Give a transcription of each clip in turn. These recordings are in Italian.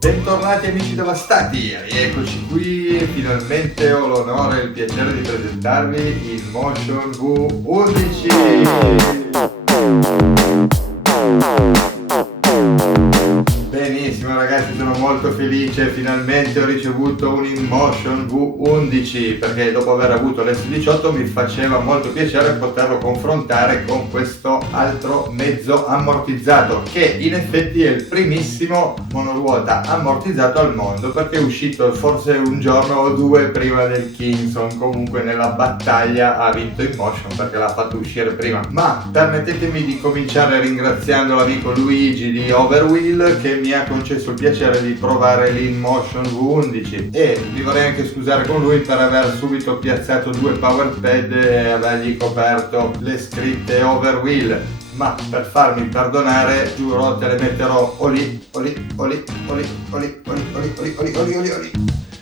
Bentornati amici devastati, rieccoci qui, finalmente ho l'onore e il piacere di presentarvi il Motion V11. Benissimo ragazzi, sono molto felice, finalmente ho ricevuto un InMotion V11 perché dopo aver avuto l'S18 mi faceva molto piacere poterlo confrontare con questo altro mezzo ammortizzato che in effetti è il primissimo monoruota ammortizzato al mondo, perché è uscito forse un giorno o due prima del Kingston. Comunque nella battaglia ha vinto InMotion perché l'ha fatto uscire prima. Ma permettetemi di cominciare ringraziando l'amico Luigi di Overwheel che mi ha concesso il piacere di provare l'InMotion V11, e mi vorrei anche scusare con lui per aver subito piazzato due power pad e avergli coperto le scritte Overwheel, ma per farmi perdonare giuro te le metterò o lì.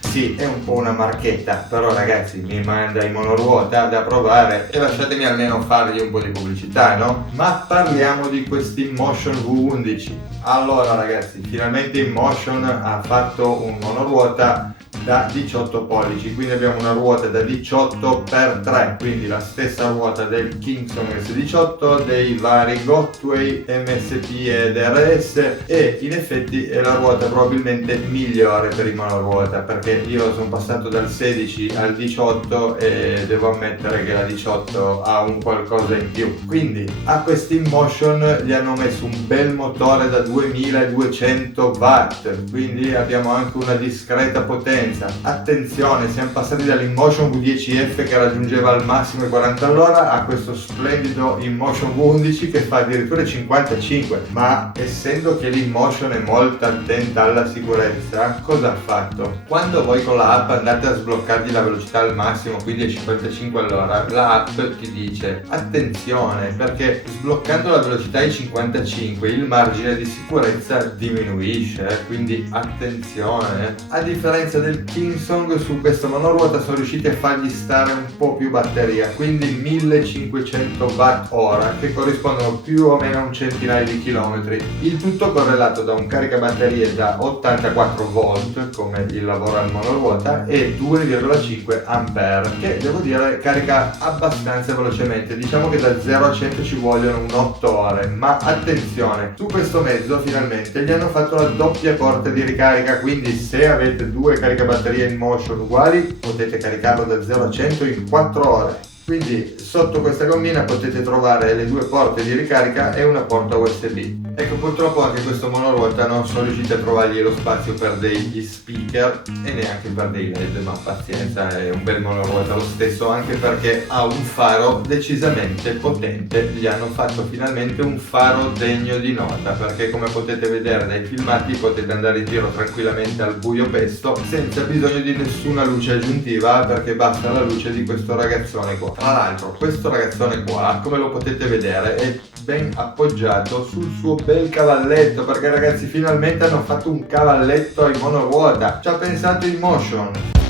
Sì, è un po' una marchetta, però ragazzi mi manda in monoruota da provare e lasciatemi almeno fargli un po' di pubblicità, no? Ma parliamo di questi InMotion V11. Allora ragazzi, finalmente InMotion ha fatto un monoruota da 18 pollici, quindi abbiamo una ruota da 18x3, quindi la stessa ruota del Kingston S18, dei vari Gotway, MSP e DRS, e in effetti è la ruota probabilmente migliore per il monoruota, perché io sono passato dal 16 al 18 e devo ammettere che la 18 ha un qualcosa in più. Quindi a questi InMotion gli hanno messo un bel motore da 2200 watt, quindi abbiamo anche una discreta potenza. Attenzione, siamo passati dall'InMotion V10F che raggiungeva al massimo i 40 all'ora a questo splendido InMotion V11 che fa addirittura 55. Ma essendo che l'InMotion è molto attenta alla sicurezza, cosa ha fatto? Quando voi con la app andate a sbloccargli la velocità al massimo, quindi a 55 all'ora, la app ti dice attenzione, perché sbloccando la velocità ai 55 il margine di sicurezza diminuisce, quindi attenzione. A differenza del Kingston, su questa monoruota sono riusciti a fargli stare un po' più batteria, quindi 1500 watt ora, che corrispondono più o meno a un centinaio di chilometri. Il tutto correlato da un caricabatterie da 84 volt come il lavoro al monoruota e 2,5 ampere, che devo dire carica abbastanza velocemente. Diciamo che da 0 a 100 ci vogliono un 8 ore, ma attenzione, su questo mezzo finalmente gli hanno fatto la doppia corte di ricarica, quindi se avete due caricabatterie InMotion uguali potete caricarlo da 0 a 100 in 4 ore. Quindi sotto questa gommina potete trovare le due porte di ricarica e una porta USB. Ecco, purtroppo anche questo monoruota non sono riusciti a trovargli lo spazio per degli speaker e neanche per dei LED, ma pazienza, è un bel monoruota lo stesso, anche perché ha un faro decisamente potente. Gli hanno fatto finalmente un faro degno di nota, perché come potete vedere dai filmati potete andare in giro tranquillamente al buio pesto senza bisogno di nessuna luce aggiuntiva, perché basta la luce di questo ragazzone qua. Tra l'altro questo ragazzone qua, come lo potete vedere, è ben appoggiato sul suo bel cavalletto, perché ragazzi finalmente hanno fatto un cavalletto in monoruota. Ci ha pensato InMotion.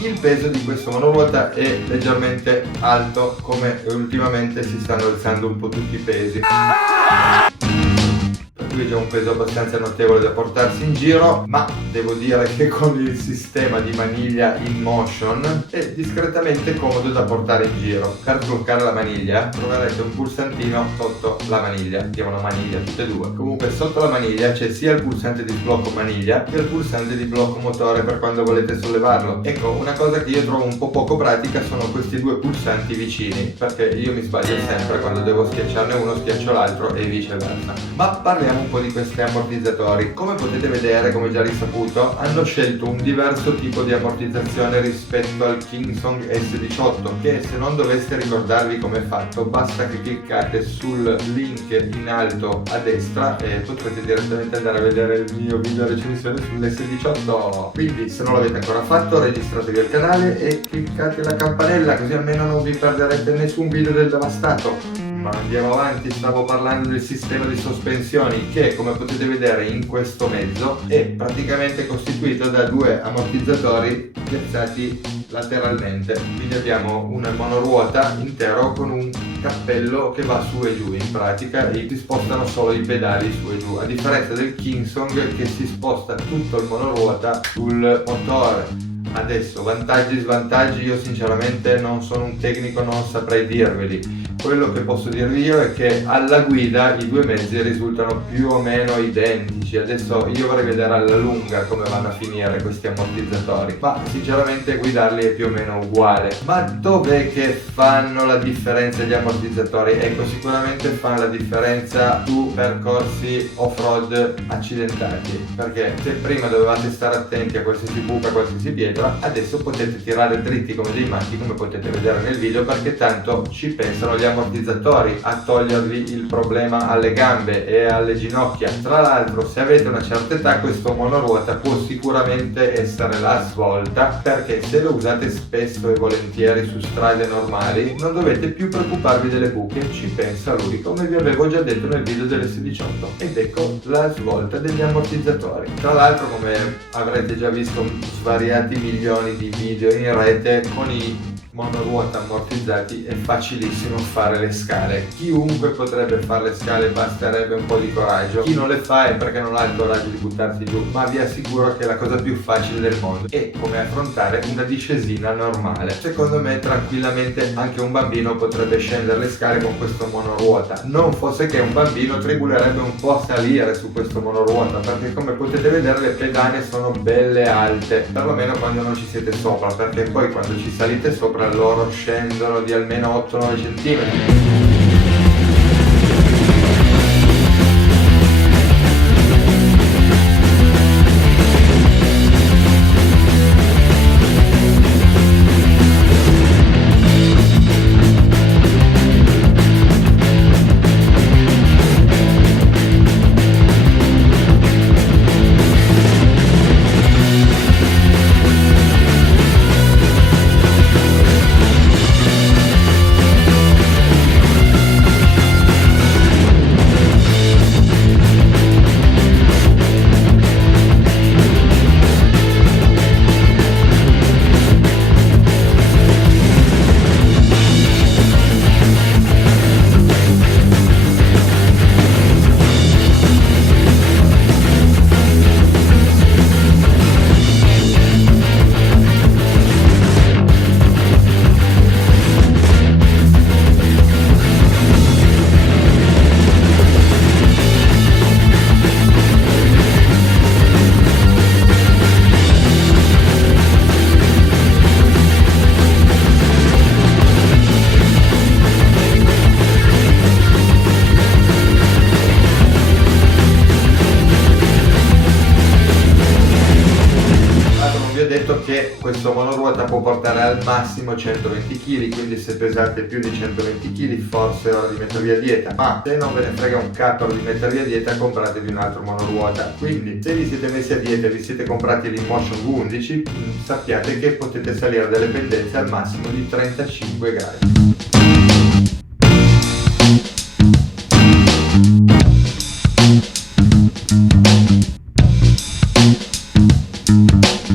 Il peso di questo monoruota è leggermente alto, come ultimamente si stanno alzando un po' tutti i pesi. lui è già un peso abbastanza notevole da portarsi in giro, ma devo dire che con il sistema di maniglia in motion è discretamente comodo da portare in giro. Per bloccare la maniglia troverete un pulsantino sotto la maniglia, che è una maniglia tutte e due. Comunque sotto la maniglia c'è sia il pulsante di sblocco maniglia che il pulsante di blocco motore per quando volete sollevarlo. Ecco, una cosa che io trovo un po' poco pratica sono questi due pulsanti vicini, perché io mi sbaglio sempre quando devo schiacciarne uno, schiaccio l'altro e viceversa. Ma parliamo un po' di questi ammortizzatori. Come potete vedere, come già risaputo, hanno scelto un diverso tipo di ammortizzazione rispetto al Kingsong S18, che se non doveste ricordarvi come è fatto, basta che cliccate sul link in alto a destra e potrete direttamente andare a vedere il mio video recensione sull'S18. Quindi se non l'avete ancora fatto, registratevi al canale e cliccate la campanella, così almeno non vi perderete nessun video del devastato. Ma andiamo avanti, stavo parlando del sistema di sospensioni che, come potete vedere in questo mezzo, è praticamente costituito da due ammortizzatori piazzati lateralmente. Quindi abbiamo un monoruota intero con un cappello che va su e giù, in pratica e si spostano solo i pedali su e giù, a differenza del Kingsong che si sposta tutto il monoruota sul motore. Adesso vantaggi e svantaggi, io sinceramente non sono un tecnico, non saprei dirveli. Quello che posso dirvi io è che alla guida i due mezzi risultano più o meno identici. Adesso io vorrei vedere alla lunga come vanno a finire questi ammortizzatori, ma sinceramente guidarli è più o meno uguale. Ma dov'è che fanno la differenza gli ammortizzatori? Ecco, sicuramente fanno la differenza su percorsi off-road accidentati, perché se prima dovevate stare attenti a qualsiasi buca, a qualsiasi pietra, adesso potete tirare dritti come dei matti, come potete vedere nel video, perché tanto ci pensano gli ammortizzatori a togliervi il problema alle gambe e alle ginocchia. Tra l'altro, se avete una certa età, questo monoruota può sicuramente essere la svolta, perché se lo usate spesso e volentieri su strade normali non dovete più preoccuparvi delle buche, ci pensa lui, come vi avevo già detto nel video dell'S18. ed ecco la svolta degli ammortizzatori. Tra l'altro, come avrete già visto svariati milioni di video in rete, con i monoruota ammortizzati è facilissimo fare le scale. Chiunque potrebbe fare le scale, basterebbe un po' di coraggio. Chi non le fa è perché non ha il coraggio di buttarsi giù, ma vi assicuro che è la cosa più facile del mondo. È come affrontare una discesina normale. Secondo me tranquillamente anche un bambino potrebbe scendere le scale con questo monoruota, non fosse che un bambino tribulerebbe un po' a salire su questo monoruota, perché come potete vedere le pedane sono belle alte, perlomeno quando non ci siete sopra, perché poi quando ci salite sopra loro scendono di almeno 8-9 cm. Che questo monoruota può portare al massimo 120 kg, quindi se pesate più di 120 kg forse è ora di mettervi a dieta, ma se non ve ne frega un cappero di mettervi a dieta, compratevi un altro monoruota. Quindi se vi siete messi a dieta e vi siete comprati l'InMotion V11, sappiate che potete salire delle pendenze al massimo di 35 gradi.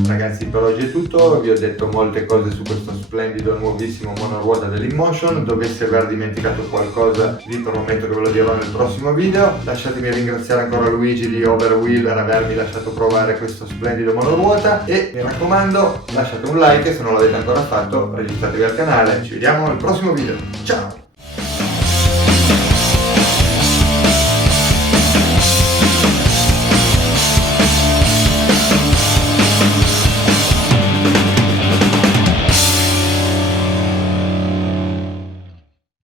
Ragazzi, per oggi è tutto, vi ho detto molte cose su questo splendido nuovissimo monoruota dell'Inmotion. Dovessi aver dimenticato qualcosa vi prometto che ve lo dirò nel prossimo video. Lasciatemi ringraziare ancora Luigi di Overwheel per avermi lasciato provare questo splendido monoruota e mi raccomando lasciate un like e se non l'avete ancora fatto registratevi al canale. Ci vediamo al prossimo video, ciao!